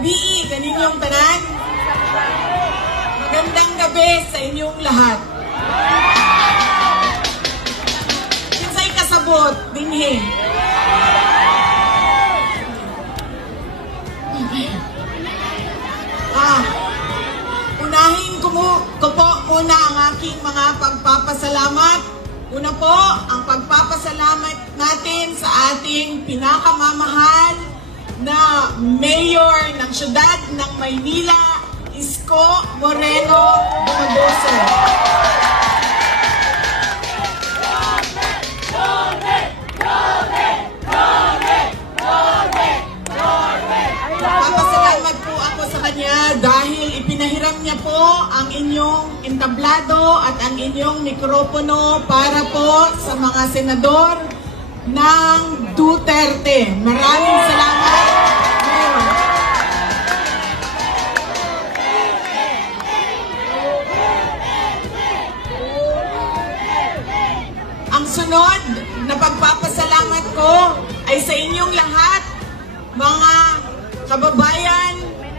gabi kaninyong tanan. Magandang gabi sa inyong lahat. Kinsay kasabot dinhi. Unahin ko po muna ang aking mga pagpapasalamat. Una po, ang pagpapasalamat natin sa ating pinakamamahal na mayor ng siyudad ng Maynila, Isko Moreno Dumagoso. Papasalamat po ako sa kanya dahil ipinahiram niya po ang inyong entablado at ang inyong mikropono para po sa mga senador ng Duterte. Maraming salamat. Ang sunod na pagpapasalamat ko ay sa inyong lahat, mga kababayan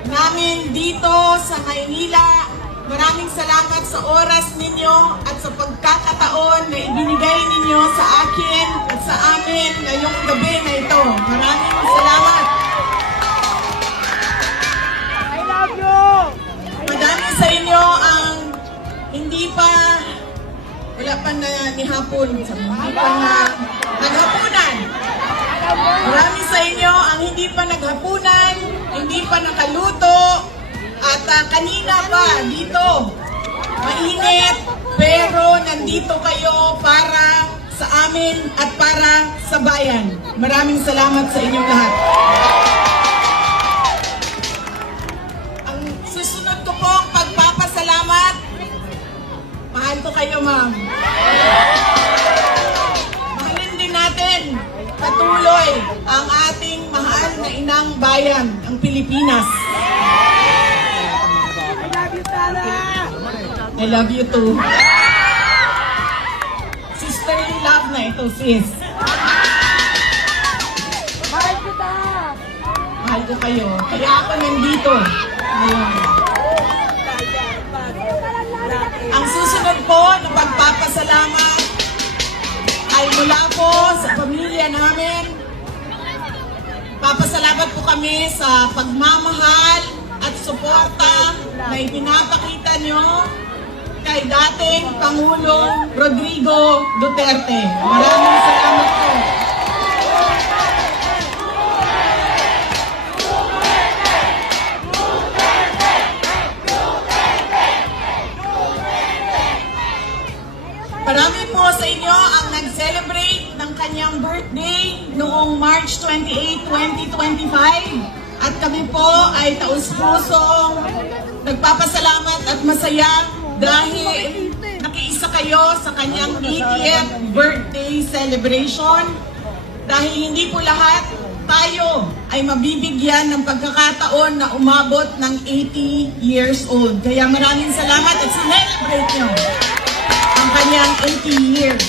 namin dito sa Maynila. Maraming salamat sa oras ninyo at sa pagkakataon na ibinigay ninyo sa akin at sa amin ngayong gabi na ito. Maraming salamat. I love you! Madami sa inyo ang hindi pa, wala pa na nihapon, hindi pa na naghapunan. Marami sa inyo ang hindi pa naghapunan, hindi pa nakaluto, at kanina pa dito, mainit, pero nandito kayo para sa amin at para sa bayan. Maraming salamat sa inyong lahat. Ang susunod ko pong pagpapasalamat, mahal ko kayo, ma'am. Mahalin din natin patuloy ang ating mahal na inang bayan, ang Pilipinas. I love you too. Sisterly love na ito, sis. Mahal kita! Mahal ko kayo. Kaya ako nandito. Ngayon. Ang susunod po na pagpapasalamat ay mula po sa pamilya namin. Papasalamat po kami sa pagmamahal at suporta na ipinapakita nyo kay dating Pangulong Rodrigo Duterte. Maraming salamat po. Marami po sa inyo ang nag-celebrate ng kanyang birthday noong March 28, 2025. At kami po ay taus-pusong nagpapasalamat at masaya dahil nakiisa kayo sa kanyang 80th birthday celebration. Dahil hindi po lahat tayo ay mabibigyan ng pagkakataon na umabot ng 80 years old. Kaya maraming salamat at sinelebrate nyo ang kanyang 80 years.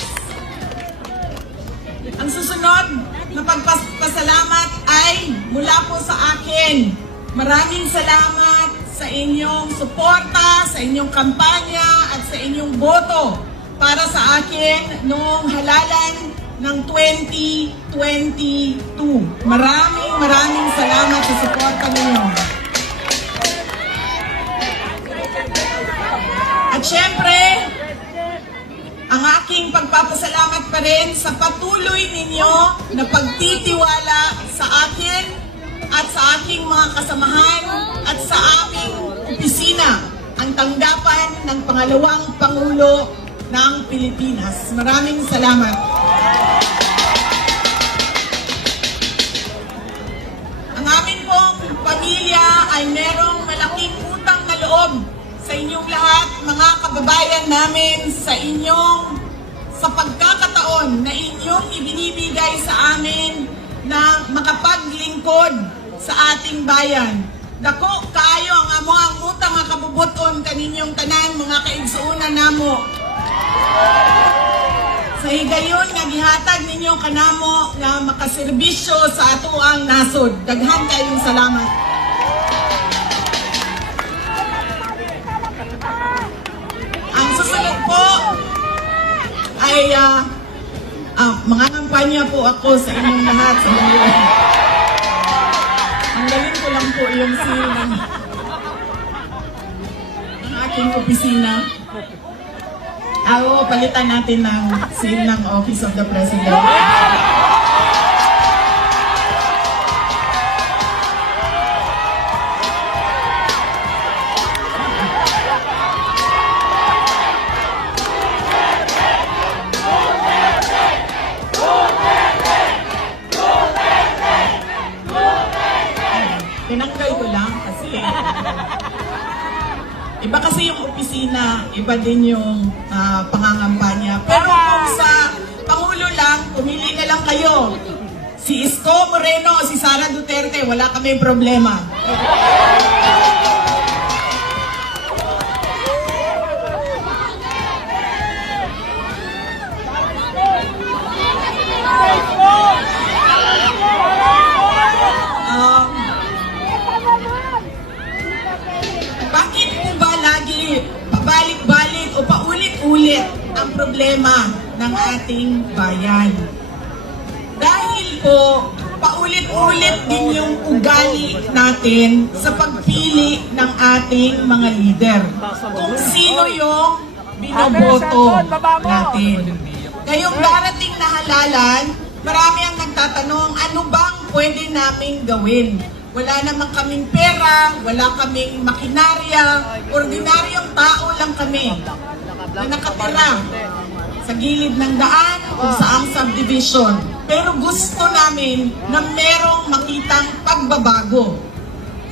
Ang susunod na pagpasalamat ay mula po sa akin. Maraming salamat sa inyong suporta, sa inyong kampanya at sa inyong boto para sa akin noong halalan ng 2022. Maraming salamat sa suporta ninyo. At syempre, ang aking pagpapasalamat pa rin sa patuloy ninyo na pagtitiwala sa akin at sa aking mga kasamahan at sa aming opisina, ang tanggapan ng pangalawang Pangulo ng Pilipinas. Maraming salamat. Ang amin pong pamilya ay merong malaking utang na loob sa inyong lahat, mga kababayan namin, sa pagkakataon na inyong ibinibigay sa amin na makapaglingkod sa ating bayan. Dako kayo ang amo ang utang nga kabubuton kaninyong tanan mga kaigsuunan namo. Sa higayon nga gihatag ninyo kanamo nga makaserbisyo sa ato ang nasod. Daghan kayong salamat. ay mangangampanya po ako sa inyong lahat sa ngayon. Ang galing ko lang po yung seal ng aking opisina. Palitan natin ng seal ng Office of the President. Tinanggal ko lang kasi iba kasi yung opisina, iba din yung pangangampanya. Pero kung sa Pangulo lang, pumili na lang kayo. Si Isko Moreno o si Sara Duterte, wala kami problema. Bakit po ba lagi pabalik-balik o paulit-ulit ang problema ng ating bayan? Dahil po, paulit-ulit din yung ugali natin sa pagpili ng ating mga leader. Kung sino yung binoboto natin. Ngayong darating na halalan, marami ang nagtatanong, ano bang pwede naming gawin? Wala naman kaming pera, wala kaming makinarya, ordinaryong tao lang kami na nakatira sa gilid ng daan o sa subdivision. Pero gusto namin na merong makitang pagbabago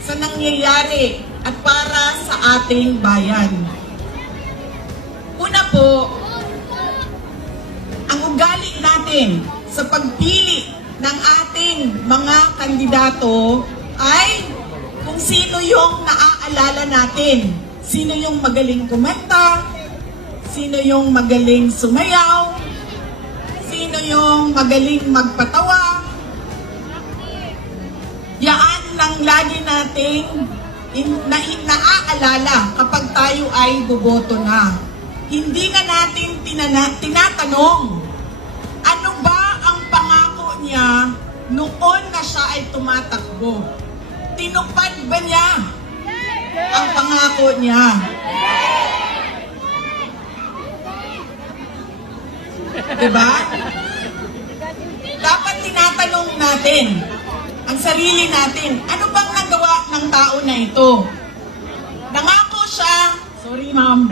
sa nangyayari at para sa ating bayan. Una po, ang ugali natin sa pagpili ng ating mga kandidato ay kung sino yung naaalala natin. Sino yung magaling kumanta, sino yung magaling sumayaw, sino yung magaling magpatawa. Yan ang lagi nating naaalala kapag tayo ay boboto na. Hindi na natin tinatanong, ano ba ang pangako niya noon na siya ay tumatakbo? Tinupad ba niya ang pangako niya? Diba? Dapat tinatanong natin ang sarili natin, ano bang nagawa ng tao na ito? Nangako siya, sorry ma'am,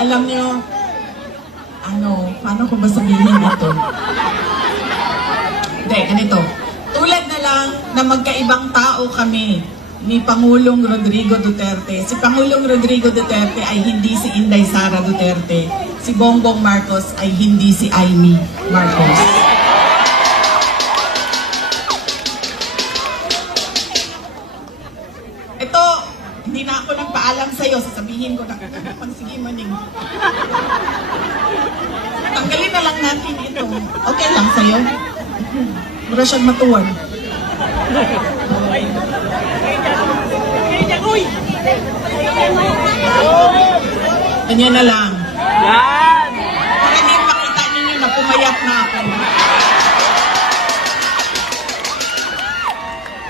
alam niyo, paano ko ba sabihin ito? Hindi, ganito. Tulad na lang na magkaibang tao kami ni Pangulong Rodrigo Duterte. Si Pangulong Rodrigo Duterte ay hindi si Inday Sara Duterte. Si Bongbong Marcos ay hindi si Amy Marcos. Ito, hindi na ako nagpaalam sa'yo. Sasabihin ko na, sige maning. Tanggalin na lang natin ito. Okay lang sa'yo? Mura siyang matuwan. Ganyan na lang. Para hindi makita ninyo na pumayat na ako.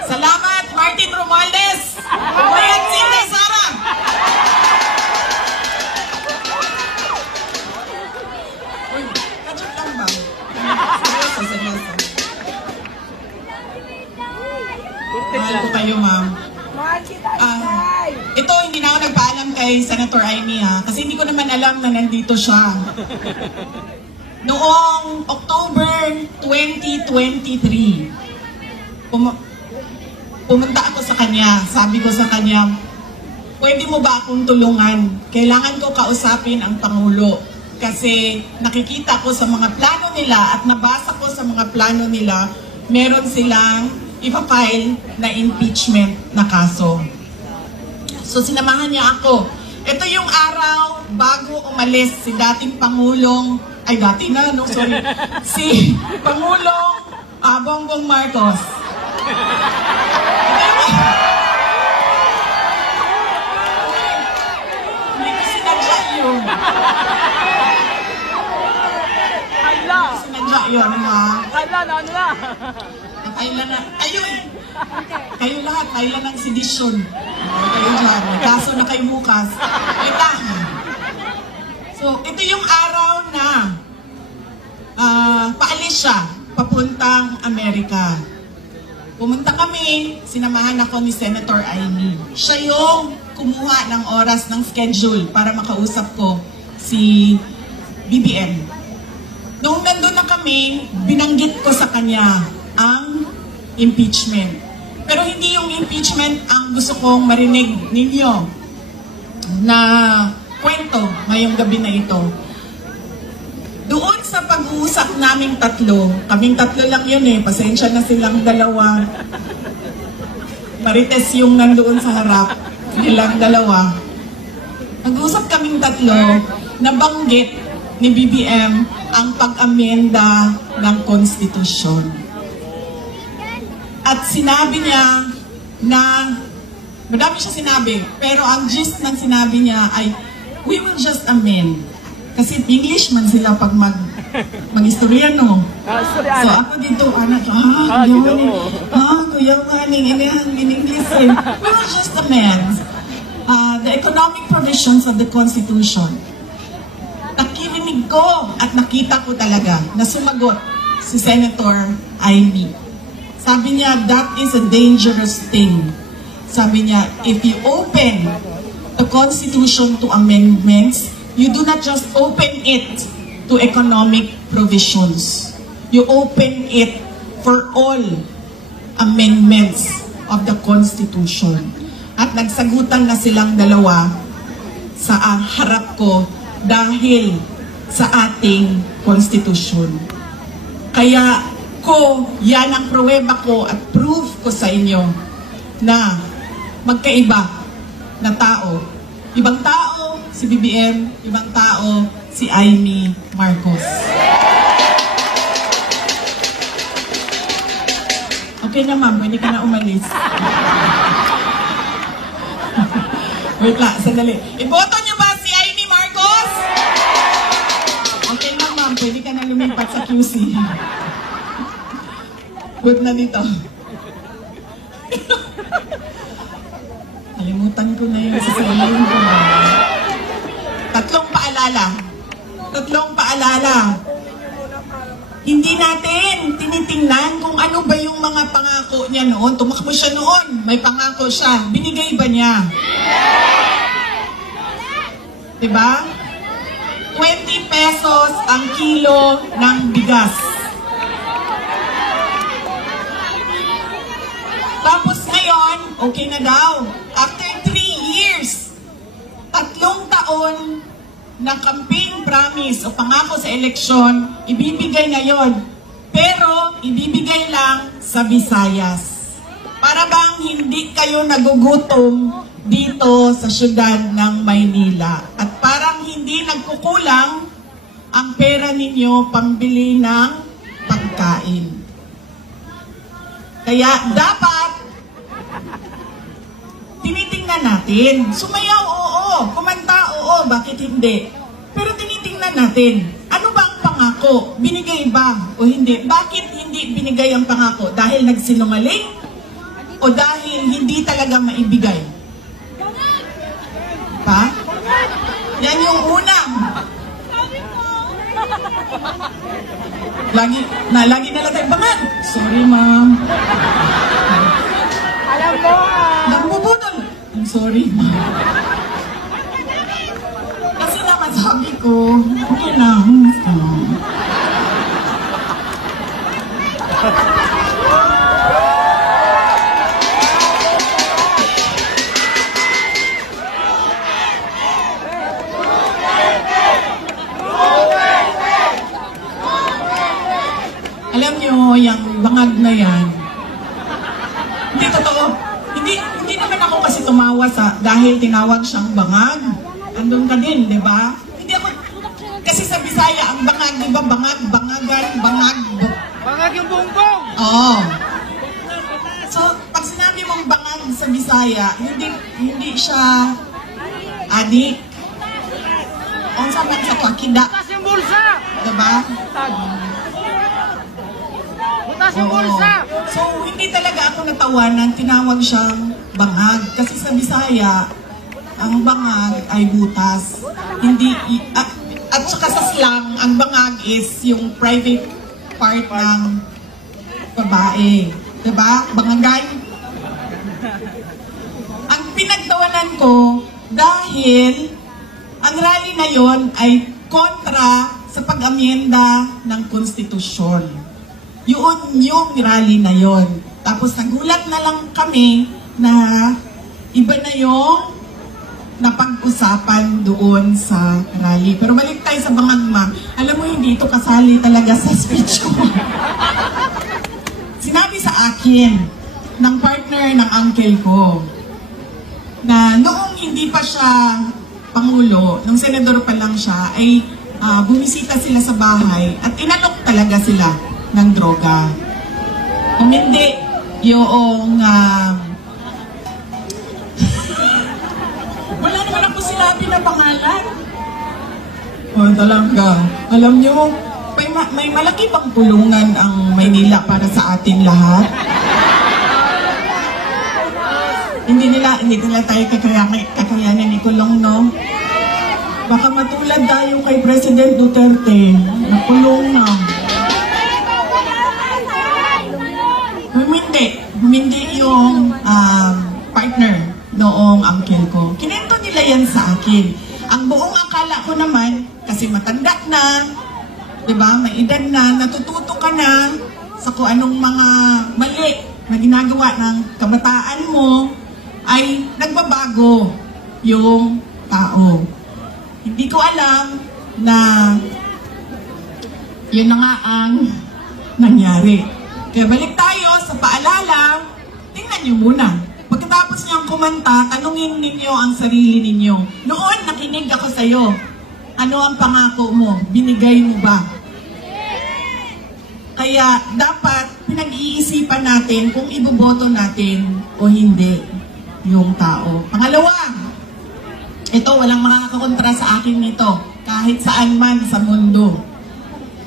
Salamat, Martin Romualdez! Pumayat si Inday Sara! Uy, kachot lang ba? Seryoso. Mahal ko kayo, ma'am. Ito, hindi na ako nagpaalam kay Senator Amy, ha? Kasi hindi ko naman alam na nandito siya. Noong October 2023, pumunta ako sa kanya. Sabi ko sa kanya, pwede mo ba akong tulungan? Kailangan ko kausapin ang Pangulo. Kasi nakikita ko sa mga plano nila at nabasa ko sa mga plano nila, meron silang ipafile na impeachment na kaso. So sinamahan niya ako. Ito yung araw bago umalis si dating Pangulong, ay dati na, no, sorry, si Pangulong Bongbong Marcos. Hindi ko sinadya yun. Hala! Sinadya yun, ha? Hala, ano na? Kailan na, ayun! Kayo lahat, kailan ang sedisyon. Kayo dyan, may kaso na kayo bukas. Ito. So, ito yung araw na paalis siya, papuntang Amerika. Pumunta kami, sinamahan ako ni Senator Amy. Siya yung kumuha ng oras ng schedule para makausap ko si BBM. Noong nandun na kami, binanggit ko sa kanya ang impeachment. Pero hindi yung impeachment ang gusto kong marinig ninyo na kwento ngayong gabi na ito. Doon sa pag-uusap naming tatlo, kaming tatlo lang yun eh, pasensya na silang dalawa. Marites yung nandoon sa harap, silang dalawa. Nag-uusap kaming tatlo, nabanggit ni BBM ang pag-amenda ng konstitusyon. At sinabi niya na, madami siya sinabi, pero ang gist ng sinabi niya ay, we will just amend. Kasi English man sila pag mag-istorya, no? So ako dito, anak, kuya maning, in English eh. We will just amend the economic provisions of the Constitution. Nakirinig ko at nakita ko talaga na sumagot si Senator Amy. Sabi niya, that is a dangerous thing. Sabi niya, if you open the Constitution to amendments, you do not just open it to economic provisions. You open it for all amendments of the Constitution. At nagsagutan na silang dalawa sa harap ko dahil sa ating Constitution. Kaya yan ang pruweba ko at proof ko sa inyo na magkaiba na tao. Ibang tao si BBM, ibang tao si Amy Marcos. Okay na ma'am, pwede ka na umalis. Wait lang, sandali. Iboto niyo ba si Amy Marcos? Okay na ma'am, pwede ka na lumipat sa QC. Good na dito. Kalimutan ko na yung sasabihin ko. Tatlong paalala. Hindi natin tinitingnan kung ano ba yung mga pangako niya noon. Tumakbo siya noon. May pangako siya. Binigay ba niya? Diba? 20 pesos ang kilo ng bigas. Tapos ngayon, okay na daw. After 3 years, 3 taon na campaign promise o pangako sa eleksyon, ibibigay ngayon. Pero, ibibigay lang sa Visayas. Para bang hindi kayo nagugutom dito sa syudad ng Maynila. At parang hindi nagkukulang ang pera ninyo pambili ng pagkain. Kaya dapat tinitingnan natin. Sumayaw, oo. Kumanta, oo. Bakit hindi? Pero tinitingnan natin. Ano ba ang pangako? Binigay ba o hindi? Bakit hindi binigay ang pangako? Dahil nagsinungaling? O dahil hindi talaga maibigay? Pa? Yan yung unang. Lagi na lang tayo bangan. Sorry, ma'am. Alam mo Nambubunol. I'm sorry, ma'am. Kasi naman sabi ko, okay lang. Alam nyo, yung bangag na yan, hindi totoo. Hindi naman ako kasi tumawa dahil tinawag siyang bangag. andun ka din, di ba? Hindi ako, kasi sa Bisaya, ang bangag, di ba? Bangag, bangagan, bangag. Bangag yung bumbong! Oo. So, pag sinabi mong bangag sa Bisaya, hindi siya adik. Ang sabi sa pakida. Butas yung bulsa! Diba? Butas yung bulsa! So, hindi talaga ako natawanan, tinawag siyang bangag. Kasi sa Bisaya, ang bangag ay butas. Hindi, at saka sa slang, ang bangag is yung private part ng babae. Diba? Bangagan. Ang pinagtawanan ko, dahil ang rally na yon ay kontra sa pag-amyenda ng konstitusyon. Yun yung rally na yon. Tapos nagulat na lang kami na iba na yung napag-usapan doon sa rally. Pero balik tayo sa bangagma. Alam mo, hindi ito kasali talaga sa speech ko. Sinabi sa akin ng partner ng uncle ko na noong hindi pa siya Pangulo, nung senador pa lang siya, ay bumisita sila sa bahay at inalok talaga sila ng droga. Kung hindi, yung wala naman ako sinabi na pangalan. Oh, talaga. Alam nyo, may malaki bang tulungan ang Maynila para sa atin lahat? Hindi nila tayo kakayanin ikulong, no? Baka matulad tayo kay President Duterte. Nakulong na. Humindi yung partner noong uncle ko. Kinento nila yan sa akin. Ang buong akala ko naman, kasi matanda na, diba, may edad na, natututo ka na sa kung anong mga mali na ginagawa ng kabataan mo, ay nagbabago yung tao. Hindi ko alam na yun na nga ang nangyari. Kaya balik tayo sa paalala, tingnan nyo muna. Pagkatapos niyong kumanta, tanungin ninyo ang sarili ninyo. Noon, nakinig ako sa'yo. Ano ang pangako mo? Binigay mo ba? Kaya dapat pinag-iisipan natin kung iboboto natin o hindi yung tao. Pangalawa, ito, walang makakakontra sa akin nito, kahit saan man sa mundo.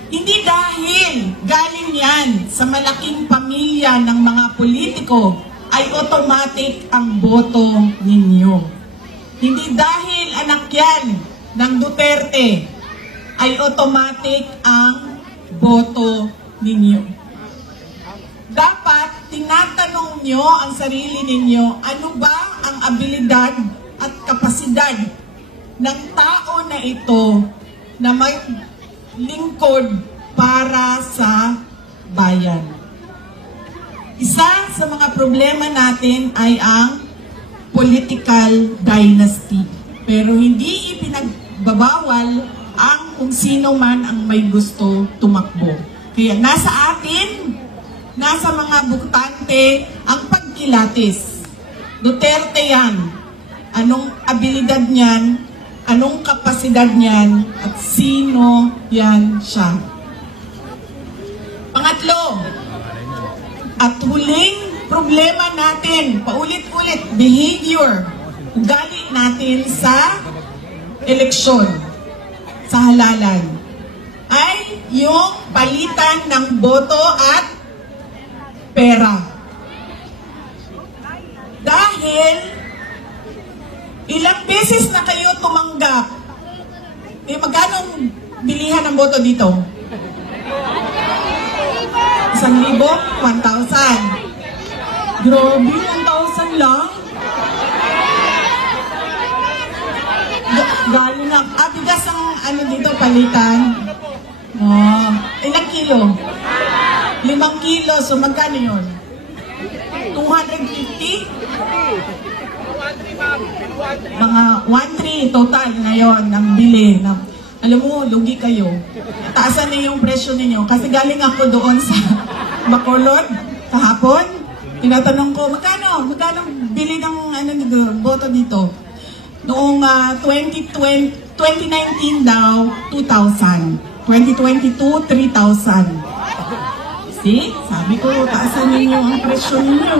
Hindi dahil galing yan sa malaking pamilya ng mga politiko, ay automatic ang boto ninyo. Hindi dahil anak yan ng Duterte, ay automatic ang boto ninyo. Dapat tinatanong nyo ang sarili ninyo, ano ba ang abilidad at kapasidad ng tao na ito na may lingkod para sa bayan. Isa sa mga problema natin ay ang political dynasty. Pero hindi ipinagbabawal ang kung sino man ang may gusto tumakbo. Kaya nasa atin, nasa mga butante ang pagkilatis. Duterte yan. Anong abilidad niyan? Anong kapasidad niyan? At sino yan siya? Pangatlo, at huling problema natin, paulit-ulit, behavior, ugali natin sa eleksyon, sa halalan, ay yung palitan ng boto at pera. Dahil ilang beses na kayo tumanggap, magkano bilihan ng boto dito? 1,000? 1,000? Grabe, 1,000 lang? Galing lang. Bigas ang ano dito, palitan? Oh, ilang kilo? 5 kilo. So, magkano yun? 250? Mga 1,300 total ngayon ng bili. Alam mo, lugi kayo. Taasan na yung presyo ninyo. Kasi galing ako doon sa Bacolod kahapon. Tinatanong ko, magkano bili ng boto dito? Noong 2019 daw, 2,000. 2022, 3,000. See? Sabi ko, taasan ninyo ang presyo ninyo.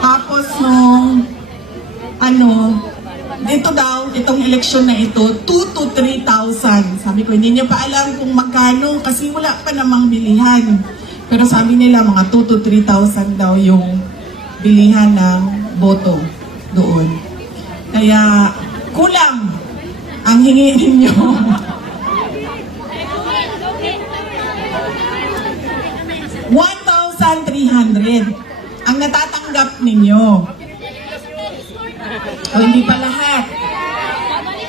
Tapos nung, dito daw, itong eleksyon na ito, 2 to 3,000. Sabi ko, hindi niyo pa alam kung magkano kasi wala pa namang bilihan. Pero sabi nila, mga 2 to 3,000 daw yung bilihan ng boto doon. Kaya, kulang ang hingi ninyo. 1,300 ang natatanggap ninyo. O hindi pa lahat.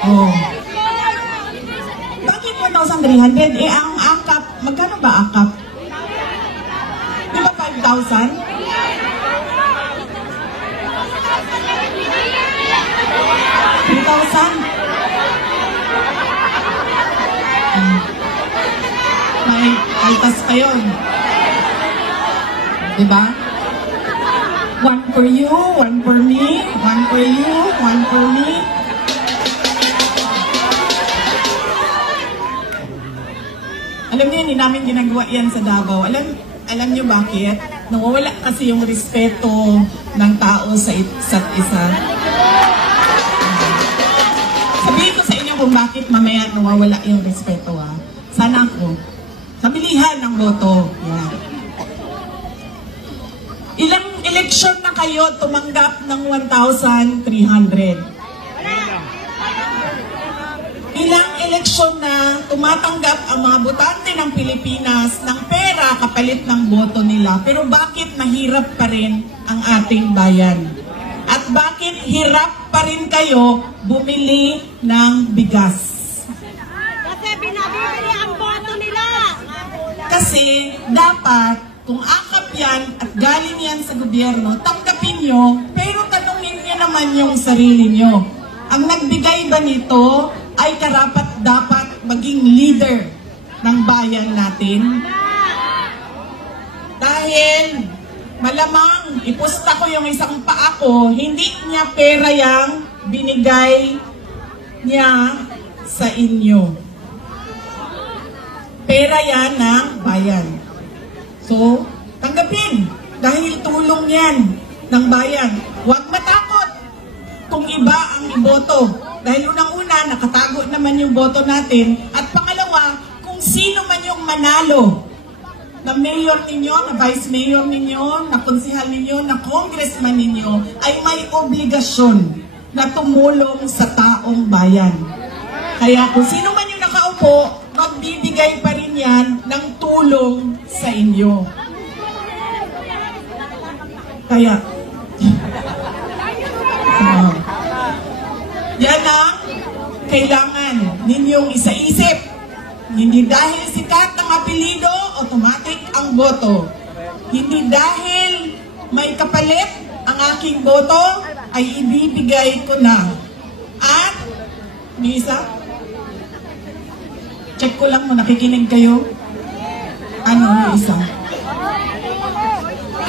Oh. Bakit 1,300? Eh, ang akap, magkano ba akap? Di ba 5,000? 3,000? May kaltas pa yun. Diba? One for you, one for me, one for you, one for me. Alam niyo, hindi namin ginagawa yan sa Davao. Alam niyo bakit? Nawawala kasi yung respeto ng tao sa isa't isa. Sabihin ko sa inyo kung bakit mamaya nawawala yung respeto, ha? Sana ako. Sa bilihan ng boto. Yeah. Ilang eleksyon na kayo tumanggap ng 1,300? Ilang eleksyon na tumatanggap ang mga botante ng Pilipinas ng pera kapalit ng boto nila? Pero bakit mahirap pa rin ang ating bayan? At bakit hirap pa rin kayo bumili ng bigas? Kasi binabibili ang boto nila. Kasi dapat, kung akap yan at galing yan sa gobyerno, tanggapin nyo, pero tanungin nyo naman yung sarili nyo. Ang nagbigay ba nito ay karapat dapat maging leader ng bayan natin? Dahil malamang ipusta ko yung isang paa ko, hindi niya pera yang binigay niya sa inyo. Pera yan ng bayan. So, tanggapin. Dahil tulong yan ng bayan. Huwag matakot kung iba ang iboto. Dahil unang-una, nakatago naman yung boto natin. At pangalawa, kung sino man yung manalo na mayor ninyo, na vice mayor ninyo, na konsehal ninyo, na congressman ninyo, ay may obligasyon na tumulong sa taong bayan. Kaya kung sino man yung nakaupo, magbibigay pa rin yan ng tulong sa inyo. Kaya, yan ang kailangan ninyong isa-isip. Hindi dahil sikat ang apelido, automatic ang boto. Hindi dahil may kapalit ang aking boto, ay ibibigay ko na. At, may isa? Check ko lang mo, nakikinig kayo? Ano yung isa?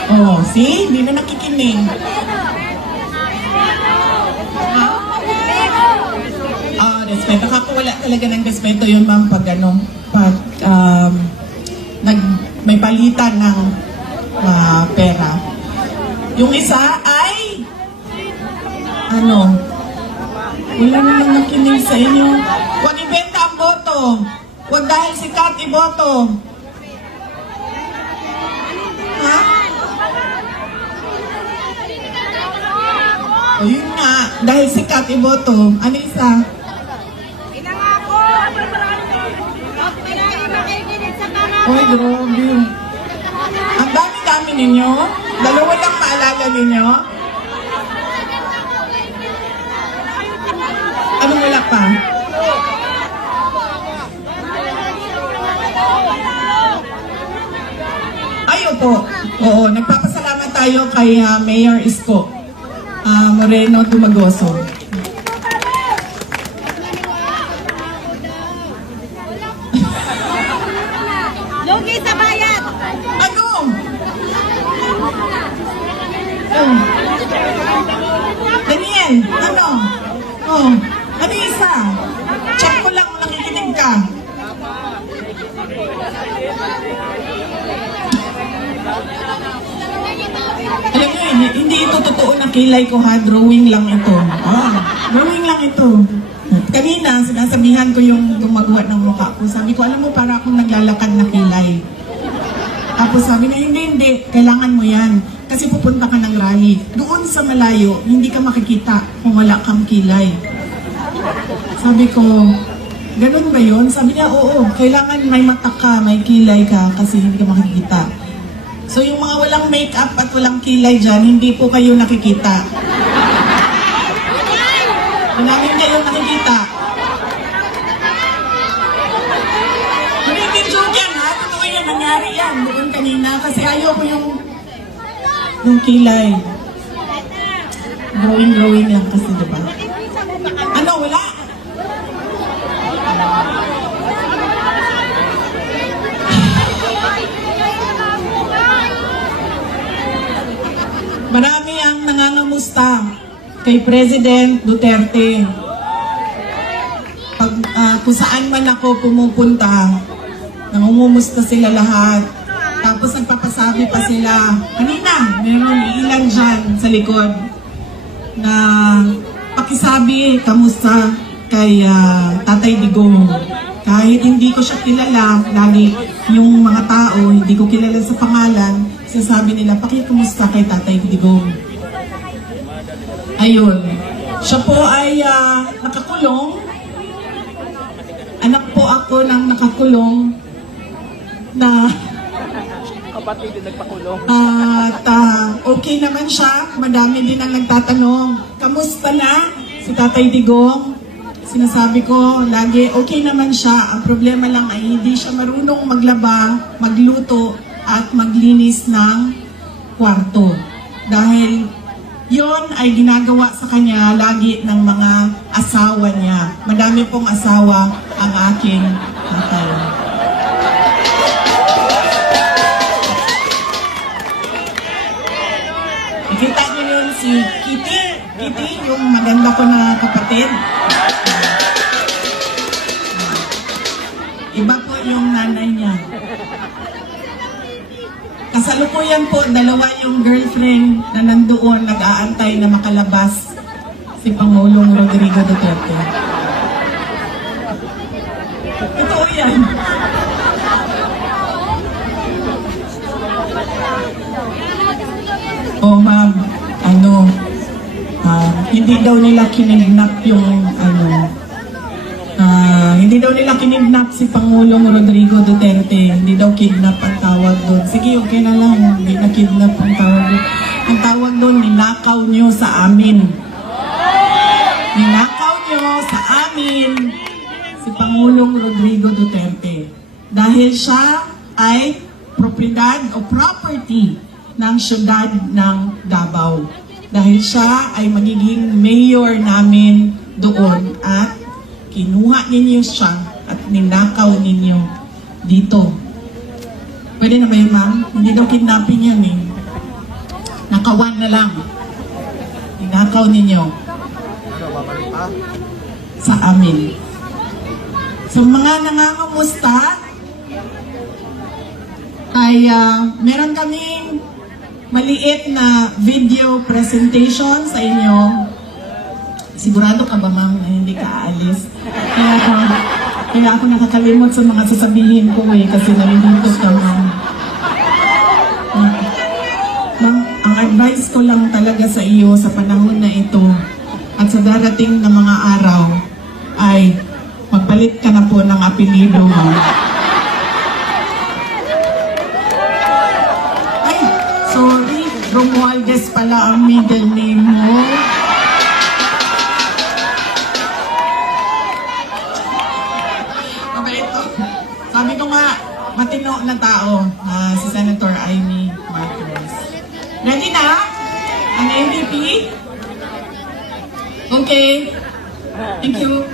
Oh, see? Hindi na nakikinig. Respeto. Wala talaga ng respeto yun, ma'am, pag may palitan ng pera. Yung isa ay wala naman nakinig sa inyo. Huwag ibenta ang boto. Huwag dahil sikat iboto. Ha? O yun nga, dahil sikat iboto. Ano isa? Uy, grabe. Ang dami-dami ninyo. Dalawa lang maalala ninyo. Anong wala pa? Ay, opo. Oo, nagpapasalamat tayo kay Mayor Isko Moreno Dumagoso. Lugi sa bayan! Ano? Mel, ano? Oh, ano isa? Check ko lang, nakikinig ka. Alam nyo, hindi ito totoo na kilay ko ha, drawing lang ito. Drawing lang ito. Kanina, sinasabihan ko yung gumagawa ng mukha ko. Sabi ko, alam mo, para akong naglalakad na kilay. Tapos sabi na, hindi, kailangan mo yan. Kasi pupunta ka ng rally. Doon sa malayo, hindi ka makikita kung wala kang kilay. Sabi ko, ganun ba yun? Sabi niya, oo, kailangan may mata ka, may kilay ka, kasi hindi ka makikita. So yung mga walang makeup at walang kilay dyan, hindi po kayo nakikita. Hindi namin kayo nakikita. Hindi joke yan ha, totoo yan, nangyari yan doon kanina, kasi ayaw ko yung kilay. Drawing lang kasi, diba? Ano, wala? Marami ang nangangamusta kay President Duterte. Kung saan man ako pumupunta, nangungumusta sila lahat. Tapos nagpapasabi pa sila. Kanina, meron ilan dyan sa likod na pakisabi, kamusta kay Tatay Digong. Kahit hindi ko siya kilala, lagi yung mga tao, hindi ko kilala sa pangalan, sinasabi nila, pakikumusta kay Tatay Digong. Ayun. Siya po ay nakakulong. Anak po ako ng nakakulong na Kapatid din nagpakulong. at okay naman siya. Madami din ang nagtatanong, kamusta na si Tatay Digong? Sinasabi ko lagi, okay naman siya. Ang problema lang ay hindi siya marunong maglaba, magluto, at maglinis ng kwarto. Dahil yon ay ginagawa sa kanya lagi ng mga asawa niya. Madami pong asawa ang aking tatay. Nakita niyo yun si Kitty? Kitty, yung maganda ko na kapatid. Iba po yung nanay niya. Kasalukuyan po, dalawa yung girlfriend na nandoon, nag-aantay na makalabas si Pangulong Rodrigo Duterte. Totoo yan. Oh ma'am, hindi daw nila kinidnap yung hindi daw nila kinidnap si Pangulong Rodrigo Duterte. Hindi daw kidnap ang tawag doon. Sige, okay na lang. Hindi na kidnap ang tawag doon. Ang tawag doon, ninakaw nyo sa amin. Ninakaw nyo sa amin si Pangulong Rodrigo Duterte. Dahil siya ay propriedad o property ng syudad ng Davao. Dahil siya ay magiging mayor namin doon at kinuha ninyo siya at ninakaw ninyo dito. Pwede na ba yun, ma'am? Hindi daw kidnapping yan eh. Nakawan na lang. Ninakaw ninyo sa amin. So mga nangangamusta ay meron kaming maliit na video presentation sa inyo. Sigurado ka ba, ma'am, na hindi ka aalis? Kaya ako nakakalimot sa mga sasabihin ko eh, kasi nalilito ka, ma'am. Ma'am, ang advice ko lang talaga sa iyo sa panahon na ito at sa darating na mga araw ay magpalit ka na po ng apelido, ma'am. Ay, sorry, Romualdez pala ang middle name mo. Sabi ko nga, matino na tao, si Senator Amy Marcos. Ready na? Ang MVP? Okay. Thank you.